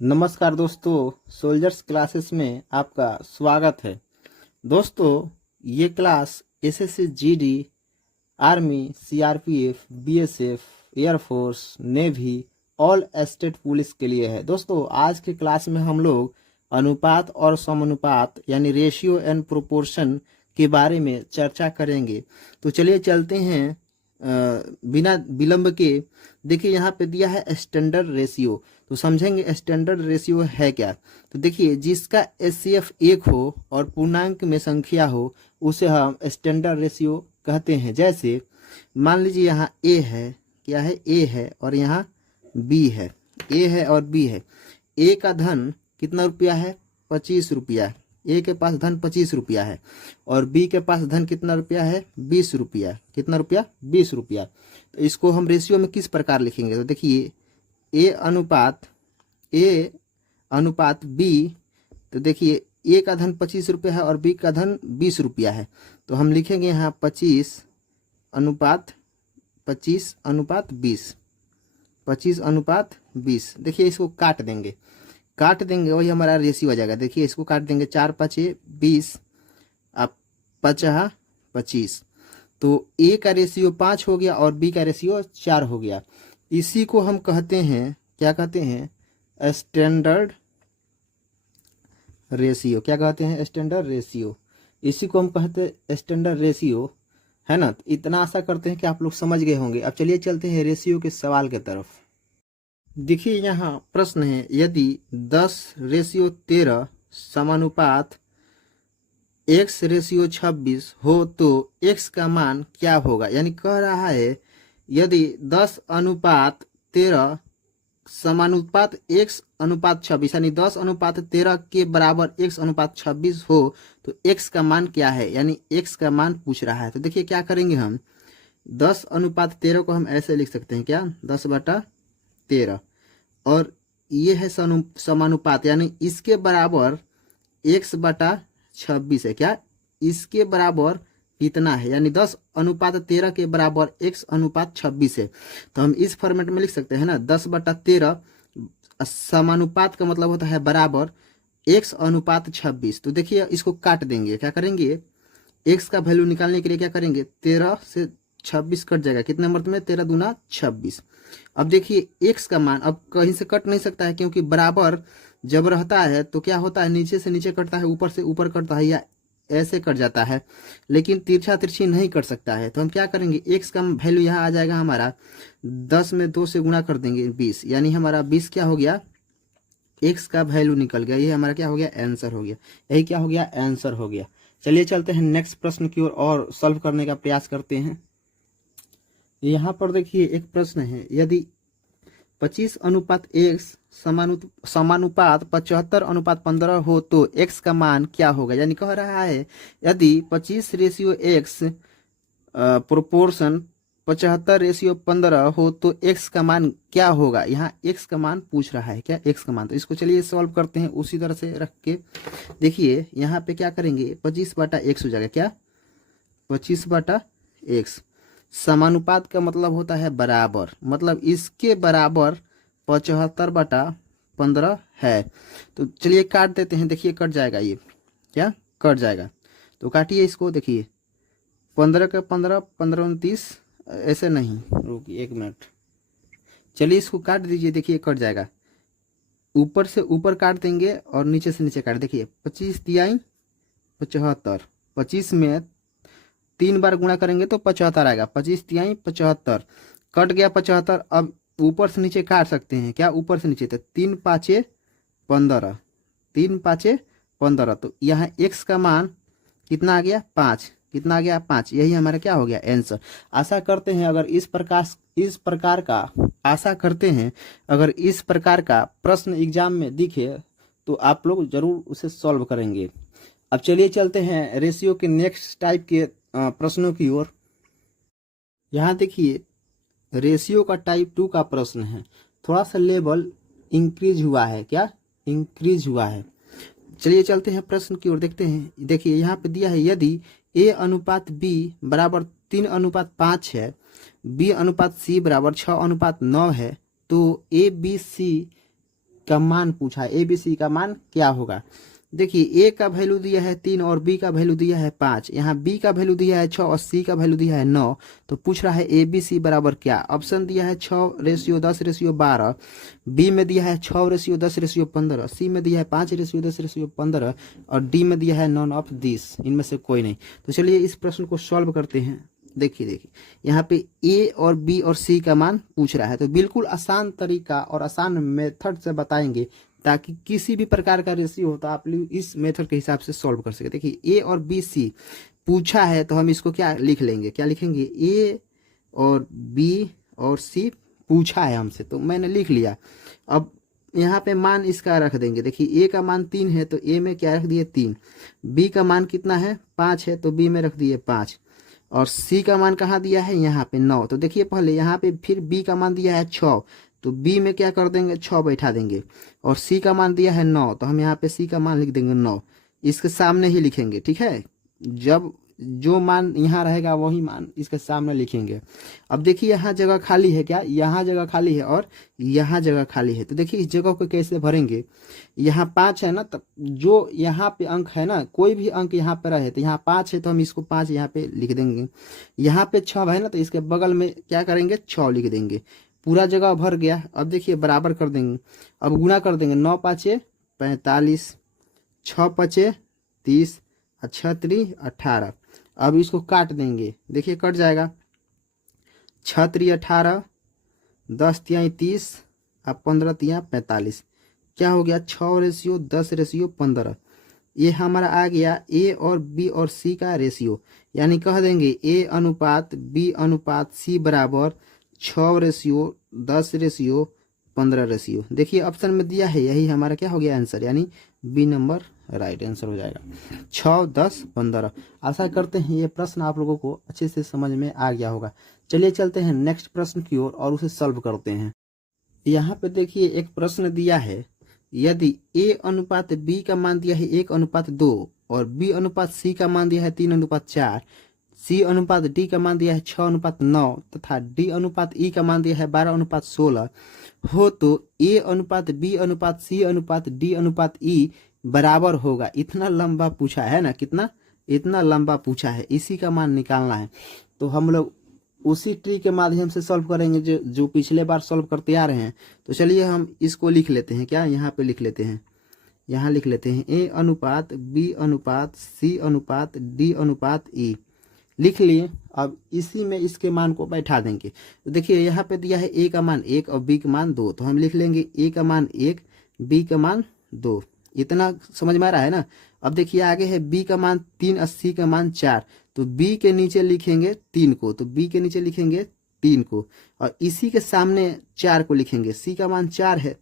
नमस्कार दोस्तों, soldiers classes में आपका स्वागत है। दोस्तों, ये class SSC GD, army, CRPF, BSF, air force, navy, all state police के लिए है। दोस्तों, आज के क्लास में हम लोग अनुपात और समानुपात यानी रेशियो एंड प्रोपोर्शन के बारे में चर्चा करेंगे। तो चलिए चलते हैं बिना विलंब के। देखिए यहाँ पे दिया है स्टैंडर्ड रेशियो, तो समझेंगे स्टैंडर्ड रेशियो है क्या। तो देखिए, जिसका एचसीएफ 1 हो और पूर्णांक में संख्या हो उसे हम स्टैंडर्ड रेशियो कहते हैं। जैसे मान लीजिए यहाँ ए है, क्या है, ए है और यहाँ बी है, ए है और बी है। ए का धन कितना रुपया है, 25 रुपया। ए के पास धन 25 रुपया है और बी के पास धन कितना रुपया है, 20 रुपया। कितना रुपया, 20 रुपया। तो इसको हम रेशियो में किस प्रकार लिखेंगे, तो देखिए ए अनुपात बी। तो देखिए ए का धन 25 रुपया है और बी का धन 20 रुपया है, तो हम लिखेंगे यहाँ 25 अनुपात 20। 25 अनुपात 20। देखिए इसको काट देंगे, वही हमारा रेशियो आ जाएगा। देखिए इसको काट देंगे, 4 5 20 अब 50 25। तो ए का रेशियो 5 हो गया और बी का रेशियो 4 हो गया। इसी को हम कहते हैं, क्या कहते हैं, स्टैंडर्ड रेशियो। क्या कहते हैं, स्टैंडर्ड रेशियो। इसी को हम कहते हैं स्टैंडर्ड रेशियो, है ना। तो इतना आशा करते हैं कि आप लोग समझ गए होंगे। अब चलिए चलते हैं रेशियो के सवाल के तरफ। देखिए यहाँ प्रश्न है, यदि 10:13 समानुपात x/26 हो तो x का मान क्या होगा। यानी कह रहा है यदि 10:13 समानुपात x/26 यानी 10:13 के बराबर x/26 हो तो x का मान क्या है, यानी x का मान पूछ रहा है। तो देखिए क्या करेंगे, हम 10:13 को हम ऐसे लिख सकते हैं, क्या, 10/13 और ये है समानुपात यानी इसके बराबर x/26 है। क्या, इसके बराबर कितना है, यानी 10:13 के बराबर x/26 है। तो हम इस फॉर्मेट में लिख सकते हैं ना, 10/13 समानुपात का मतलब होता है बराबर x/26। तो देखिए इसको काट देंगे, क्या करेंगे, x का वैल्यू निकालने के लिए क्या करेंगे, 13 से 26 कट जाएगा। कितने नंबर में, 13 दूना 26। अब देखिए x का मान अब कहीं से कट नहीं सकता है, क्योंकि बराबर जब रहता है तो क्या होता है, नीचे से नीचे कटता है, ऊपर से ऊपर कटता है, या ऐसे कट जाता है, लेकिन तिरछा तिरछी नहीं कट सकता है। तो हम क्या करेंगे, x का वैल्यू यहाँ आ जाएगा हमारा, 10 में 2 से गुणा कर देंगे 20, यानी हमारा 20 क्या हो गया, x का वैल्यू निकल गया। ये हमारा क्या हो गया, आंसर हो गया। यही क्या हो गया, आंसर हो गया। चलिए चलते हैं नेक्स्ट प्रश्न की ओर और सॉल्व करने का प्रयास करते हैं। यहाँ पर देखिए एक प्रश्न है, यदि 25:x समानुपात 75:15 हो तो x का मान क्या होगा। यानी कह रहा है यदि 25:x प्रोपोर्शन 75:15 हो तो x का मान क्या होगा। यहाँ x का मान पूछ रहा है, क्या, x का मान। तो इसको चलिए सॉल्व करते हैं उसी तरह से रख के। देखिए यहाँ पे क्या करेंगे, 25/x हो जाएगा, क्या, 25/x। समानुपात का मतलब होता है बराबर, मतलब इसके बराबर 75/15 है। तो चलिए काट देते हैं, देखिए कट जाएगा, ये क्या कट जाएगा। तो काटिए इसको, देखिए 15 का 15, 15 29, ऐसे नहीं, रुकिए 1 मिनट। चलिए इसको काट दीजिए, देखिए कट जाएगा। ऊपर से ऊपर काट देंगे और नीचे से नीचे काट, देखिए 25 तिहाई 75, 25 में 3 बार गुणा करेंगे तो 75 आएगा। 25 तिहाई 75, कट गया 75। अब ऊपर से नीचे काट सकते हैं, क्या, ऊपर से नीचे, तो 3 5 15, 3 5 15। तो यहाँ x का मान कितना आ गया, 5। कितना आ गया, 5। यही हमारा क्या हो गया, आंसर। आशा करते हैं अगर इस प्रकार का प्रश्न एग्जाम में दिखे तो आप लोग जरूर उसे सॉल्व करेंगे। अब चलिए चलते हैं रेशियो के नेक्स्ट टाइप के प्रश्नों की ओर। यहाँ देखिए रेशियो का टाइप 2 का प्रश्न है, थोड़ा सा लेवल इंक्रीज हुआ है, क्या, इंक्रीज हुआ है। चलिए चलते हैं प्रश्न की ओर, देखते हैं। देखिए यहाँ पे दिया है, यदि a/b बराबर 3:5 है, b/c बराबर 6:9 है, तो a b c का मान पूछा है, ए बी सी का मान क्या होगा। देखिए ए का वैल्यू दिया है 3 और बी का वैल्यू दिया है 5, यहाँ बी का वैल्यू दिया है 6 और सी का वैल्यू दिया है 9। तो पूछ रहा है ए बी सी बराबर क्या। ऑप्शन दिया है 6:10:12, बी में दिया है 6:10:15, सी में दिया है 5:10:15 और डी में दिया है नॉन ऑफ दिस, इनमें से कोई नहीं। तो चलिए इस प्रश्न को सॉल्व करते हैं। देखिए यहाँ पे ए और बी और सी का मान पूछ रहा है, तो बिल्कुल आसान तरीका और आसान मेथड से बताएंगे ताकि किसी भी प्रकार का रेशियो हो तो आप लोग इस मेथड के हिसाब से सॉल्व कर सके। देखिए ए और बी सी पूछा है तो हम इसको क्या लिख लेंगे, क्या लिखेंगे, ए और बी और सी पूछा है हमसे, तो मैंने लिख लिया। अब यहाँ पे मान इसका रख देंगे। देखिए ए का मान 3 है तो ए में क्या रख दिए 3, बी का मान कितना है 5 है तो बी में रख दिए 5, और सी का मान कहाँ दिया है यहाँ पे 9। तो देखिए पहले यहाँ पे फिर बी का मान दिया है 6, तो बी में क्या कर देंगे 6 बैठा देंगे, और सी का मान दिया है 9 तो हम यहाँ पे सी का मान लिख देंगे 9, इसके सामने ही लिखेंगे। ठीक है, जब जो मान यहाँ रहेगा वही मान इसके सामने लिखेंगे। अब देखिए यहाँ जगह खाली है, क्या यहाँ जगह खाली है और यहाँ जगह खाली है, तो देखिए इस जगह को कैसे भरेंगे। यहाँ 5 है ना, तब जो यहाँ पे अंक है ना, कोई भी अंक यहाँ पे रहे तो यहाँ 5 है तो हम इसको 5 यहाँ पे लिख देंगे। यहाँ पे 6 है ना, तो इसके बगल में क्या करेंगे 6 लिख देंगे, पूरा जगह भर गया। अब देखिए बराबर कर देंगे, अब गुना कर देंगे, 9 5 45, 6 5 30 और 6 3 18। अब इसको काट देंगे, देखिए कट जाएगा, 6 3 18, 10 3 30 और 15 3 45, क्या हो गया 6:10:15। ये हमारा आ गया ए और बी और सी का रेशियो, यानी कह देंगे ए अनुपात बी अनुपात सी बराबर 6:10:15। देखिए ऑप्शन में दिया है, यही हमारा क्या हो गया आंसर, यानी बी नंबर राइट आंसर हो जाएगा 6 10 15। आशा करते हैं ये प्रश्न आप लोगों को अच्छे से समझ में आ गया होगा। चलिए चलते हैं नेक्स्ट प्रश्न की ओर और उसे सॉल्व करते हैं। यहाँ पे देखिए एक प्रश्न दिया है, यदि ए अनुपात बी का मान दिया है 1:2 और बी अनुपात सी का मान दिया है 3:4, सी अनुपात डी का मान दिया है 6:9 तथा डी अनुपात ई का मान दिया है 12:16 हो, तो ए अनुपात बी अनुपात सी अनुपात डी अनुपात ई बराबर होगा। इतना लंबा पूछा है ना, कितना, इतना लंबा पूछा है, इसी का मान निकालना है। तो हम लोग उसी ट्री के माध्यम से सॉल्व करेंगे जो पिछले बार सॉल्व करते आ रहे हैं। तो चलिए हम इसको लिख लेते हैं, क्या यहाँ पे लिख लेते हैं, यहाँ लिख लेते हैं ए अनुपात बी अनुपात सी अनुपात डी अनुपात ई, लिख लिए। अब इसी में इसके मान को बैठा देंगे। तो देखिए यहाँ पे दिया है ए का मान 1 और बी का मान 2, तो हम लिख लेंगे ए का मान 1 बी का मान 2, इतना समझ में आ रहा है ना। अब देखिए आगे है बी का मान 3 और सी का मान 4, तो बी के नीचे लिखेंगे 3 को, तो बी के नीचे लिखेंगे 3 को और इसी के सामने 4 को लिखेंगे, सी का मान 4 है।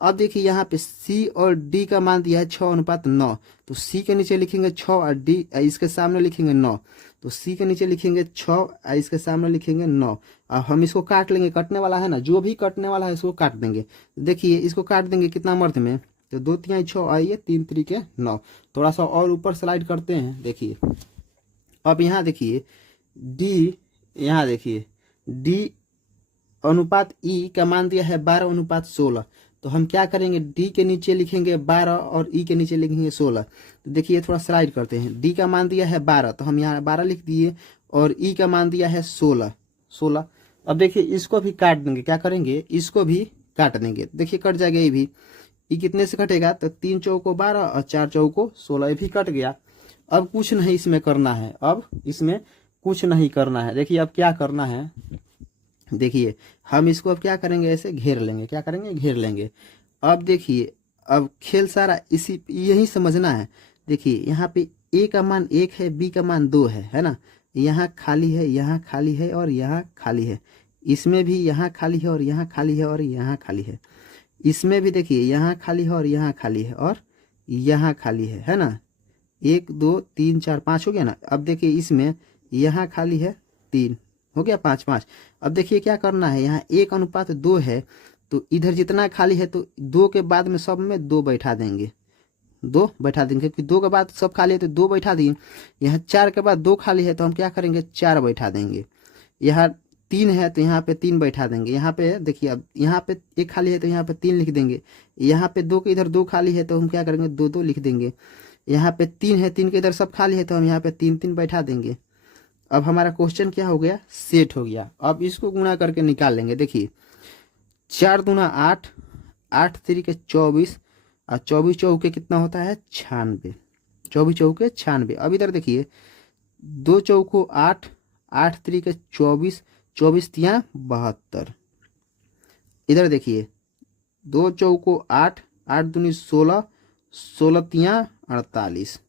अब देखिए यहाँ पे सी और डी का मान दिया है 6:9, तो सी के नीचे लिखेंगे 6 और डी इसके सामने लिखेंगे 9, तो सी के नीचे लिखेंगे 6 इसके सामने लिखेंगे 9। अब हम इसको काट लेंगे, कटने वाला है ना, जो भी कटने वाला है इसको काट देंगे। देखिए इसको काट देंगे कितना मर्द में, तो 2 3 6 आइए 3 3 के 9, थोड़ा सा और ऊपर स्लाइड करते हैं। देखिए अब यहाँ देखिए डी, यहाँ देखिए डी अनुपात ई का मान दिया है 12:16, तो हम क्या करेंगे डी के नीचे लिखेंगे 12 और ई के नीचे लिखेंगे 16। तो देखिए थोड़ा स्लाइड करते हैं, डी का मान दिया है 12 तो हम यहाँ 12 लिख दिए और ई का मान दिया है 16। अब देखिए इसको भी काट देंगे, क्या करेंगे इसको भी काट देंगे, देखिए कट जाएगा ये भी, ई कितने से कटेगा, तो 3 चौको 12 और 4 चौको 16, ये भी कट गया। अब कुछ नहीं इसमें करना है, अब इसमें कुछ नहीं करना है। देखिए अब क्या करना है, देखिए हम इसको अब क्या करेंगे, ऐसे घेर लेंगे, क्या करेंगे घेर लेंगे। अब देखिए अब खेल सारा इसी यही समझना है। देखिए यहाँ पे ए का मान 1 है, बी का मान 2 है ना, यहाँ खाली है, यहाँ खाली है और यहाँ खाली है, इसमें भी यहाँ खाली है और यहाँ खाली है और यहाँ खाली है, इसमें भी देखिए यहाँ खाली है और यहाँ खाली है और यहाँ खाली है ना, 1 2 3 4 5 हो गया ना। अब देखिए इसमें यहाँ खाली है 3, हो गया 5 5। अब देखिए क्या करना है, यहाँ 1:2 है, तो इधर जितना खाली है तो 2 के बाद में सब में 2 बैठा देंगे, 2 बैठा देंगे, क्योंकि 2 के बाद सब खाली है तो 2 बैठा दिए। यहाँ 4 के बाद 2 खाली है तो हम क्या करेंगे 4 बैठा देंगे। यहाँ 3 है तो यहाँ पे 3 बैठा देंगे। यहाँ पे देखिए, अब यहाँ पे 1 खाली है तो यहाँ पे 3 लिख देंगे। यहाँ पे 2 के इधर 2 खाली है तो हम क्या करेंगे, 2 2 लिख देंगे। यहाँ पे 3 है, 3 के इधर सब खाली है तो हम यहाँ पे 3 3 बैठा देंगे। अब हमारा क्वेश्चन क्या हो गया, सेट हो गया। अब इसको गुणा करके निकाल लेंगे। देखिए 4 दूना 8, 8 3 के 24 और 24 चौके कितना होता है 96, 24 चौके 96। अब इधर देखिए 2 चौको 8, 8 3 के 24, 24 तिया 72। इधर देखिए 2 चौको 8, 8 दूनी 16, 16 तिया 48।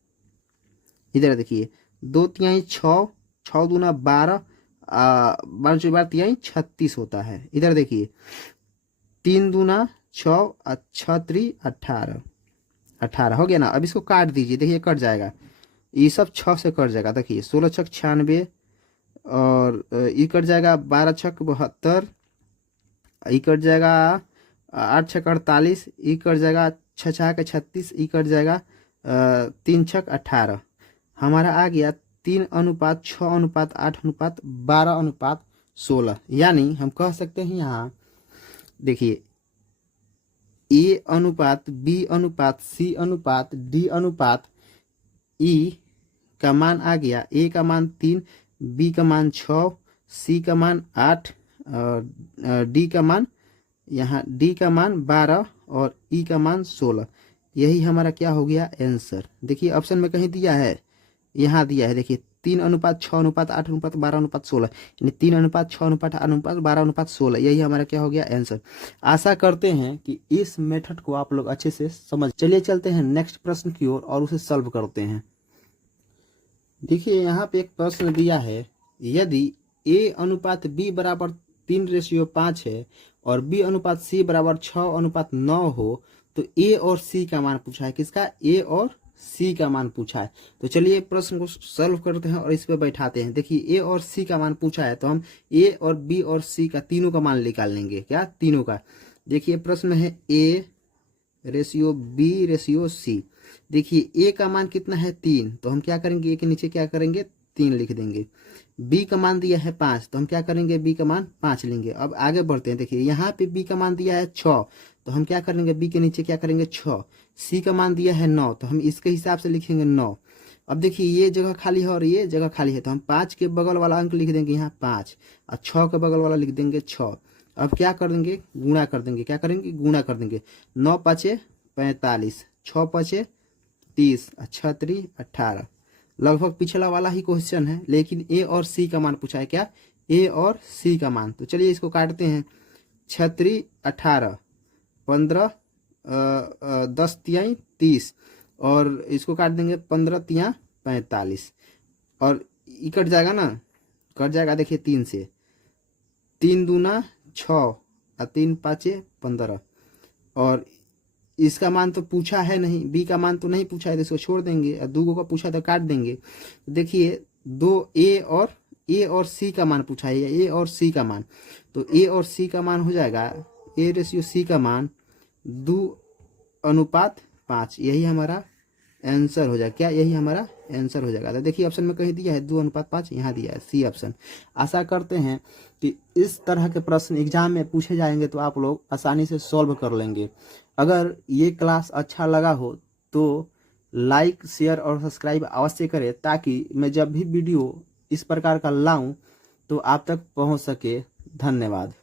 इधर देखिए 2 तिहाई 6, 6 दूना 12, 12 तिहाई 36 होता है। इधर देखिए 3 दूना 6 और 6 3 18, 18 हो गया ना। अब इसको काट दीजिए, देखिए कट जाएगा, ये सब 6 से कट जाएगा। देखिए 16 छक 96 और ये कट जाएगा, 12 छक 72, ये कट जाएगा 8 छक 48, ये कट जाएगा 6 छः के 36, ये कट जाएगा 3 छक 18। हमारा आ गया 3:6:8:12:16। यानी हम कह सकते हैं यहाँ देखिए ए अनुपात बी अनुपात सी अनुपात डी अनुपात ई का मान आ गया। ए का मान 3, बी का मान 6, सी का मान 8 और डी का मान, यहाँ डी का मान 12 और ई का मान 16। यही हमारा क्या हो गया आंसर। देखिए ऑप्शन में कहीं दिया है, यहाँ दिया है, देखिए 3:6:8:12:16, यानी 3:6:8:12:16। यही हमारा क्या हो गया आंसर। आशा करते हैं कि इस मेथड को आप लोग अच्छे से समझ। चलिए चलते हैं नेक्स्ट प्रश्न की ओर और उसे सॉल्व करते हैं। देखिए यहाँ पे एक प्रश्न दिया है, यदि ए अनुपात बी बराबर 3:5 है और बी अनुपात सी बराबर 6:9 हो तो ए और सी का मान पूछा है। किसका, ए और सी का मान पूछा है। तो चलिए प्रश्न को सॉल्व करते हैं और इस पे बैठाते हैं। देखिए ए और सी का मान पूछा है तो हम ए और बी और सी का तीनों का मान निकाल लेंगे। क्या, तीनों का। देखिए प्रश्न में है A ratio B ratio C. देखिए ए का मान कितना है 3, तो हम क्या करेंगे, ए के नीचे क्या करेंगे 3 लिख देंगे। बी का मान दिया है 5, तो हम क्या करेंगे, बी का मान 5 लेंगे। अब आगे बढ़ते हैं। देखिए यहाँ पे बी का मान दिया है 6, तो हम क्या करेंगे, बी के नीचे क्या करेंगे 6। सी का मान दिया है 9, तो हम इसके हिसाब से लिखेंगे 9। अब देखिए ये जगह खाली है और ये जगह खाली है, तो हम 5 के बगल वाला अंक लिख देंगे यहाँ 5 और 6 के बगल वाला लिख देंगे 6। अब क्या कर देंगे, गुणा कर देंगे। क्या करेंगे, गुणा कर देंगे। 9 5 45, 6 5 30 और 6 3 18। लगभग पिछला वाला ही क्वेश्चन है, लेकिन ए और सी का मान पूछा है। क्या, ए और सी का मान। तो चलिए इसको काटते हैं। 6 3 18, 15 10 तिहाई 30 और इसको काट देंगे 15 तिया 45 और ये कट जाएगा ना, कट जाएगा। देखिए 3 से, 3 दूना 6 और 3 5 15 और इसका मान तो पूछा है नहीं, बी का मान तो नहीं पूछा है तो इसको छोड़ देंगे और 2 का पूछा तो काट देंगे। तो देखिए 2 ए और सी का मान पूछा है, ए और सी का मान। तो ए और सी का मान हो जाएगा, ए रेशियो सी का मान 2:5। यही हमारा आंसर हो जाएगा। क्या, यही हमारा आंसर हो जाएगा। तो देखिए ऑप्शन में कहीं दिया है 2:5, यहाँ दिया है सी ऑप्शन। आशा करते हैं कि इस तरह के प्रश्न एग्जाम में पूछे जाएंगे तो आप लोग आसानी से सॉल्व कर लेंगे। अगर ये क्लास अच्छा लगा हो तो लाइक शेयर और सब्सक्राइब अवश्य करें, ताकि मैं जब भी वीडियो इस प्रकार का लाऊं तो आप तक पहुंच सके। धन्यवाद।